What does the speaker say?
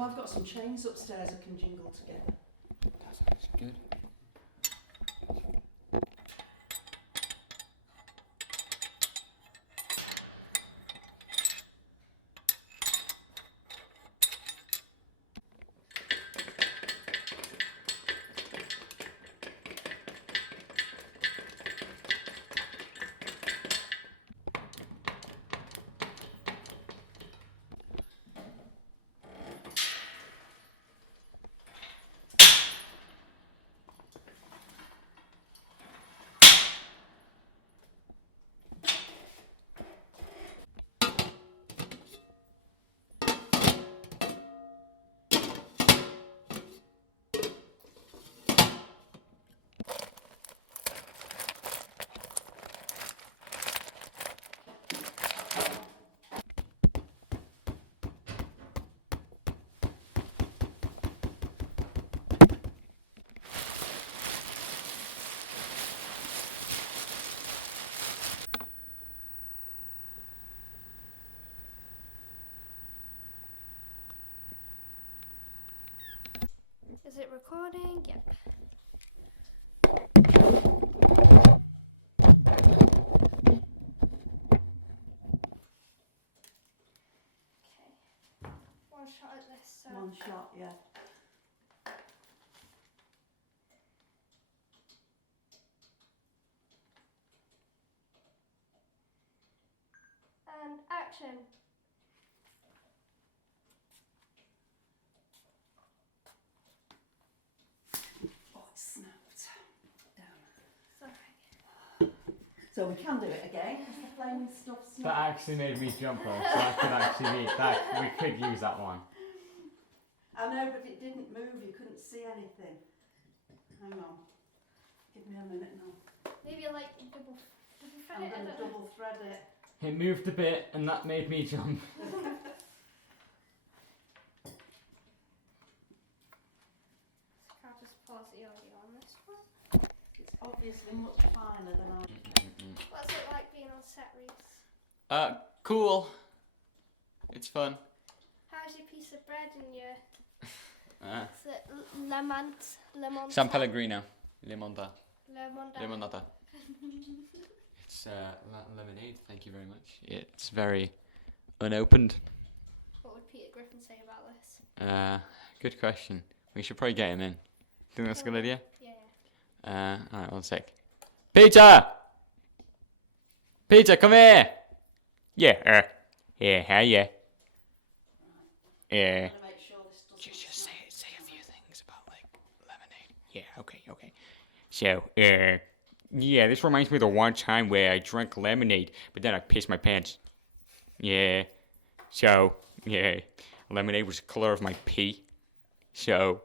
Oh, I've got some chains upstairs I can jingle together. That sounds good. Is it recording? Yep. Okay. One shot at this. So. One shot, yeah. And action. Oh, it snapped. Damn. Sorry. So we can do it again because the flaming stuff snapped. That actually made me jump though, so that could actually be that. We could use that one. I know, but it didn't move. You couldn't see anything. Hang on. Give me a minute now. Maybe like double thread I'm it. going to double thread it. It moved a bit, and that made me jump. I'll just pause the audio on this one. It's obviously much finer than I. What's it like being on set, Rhys? Cool. It's fun. How's your piece of bread and your Uh, is it lemon? San Pellegrino. Limonada. Lemonade. Limonada. It's lemonade, thank you very much. It's very unopened. What would Peter Griffin say about this? Good question. We should probably get him in. Think that's a good idea? Yeah. Alright, one sec. Peter! Peter, come here! Yeah, yeah, hi, yeah. Yeah. I'm going to make sure this doesn't Just snap. say a few things about, like, lemonade. Yeah, okay. So, yeah, this reminds me of the one time where I drank lemonade, but then I pissed my pants. Yeah. So, yeah, lemonade was the color of my pee. So,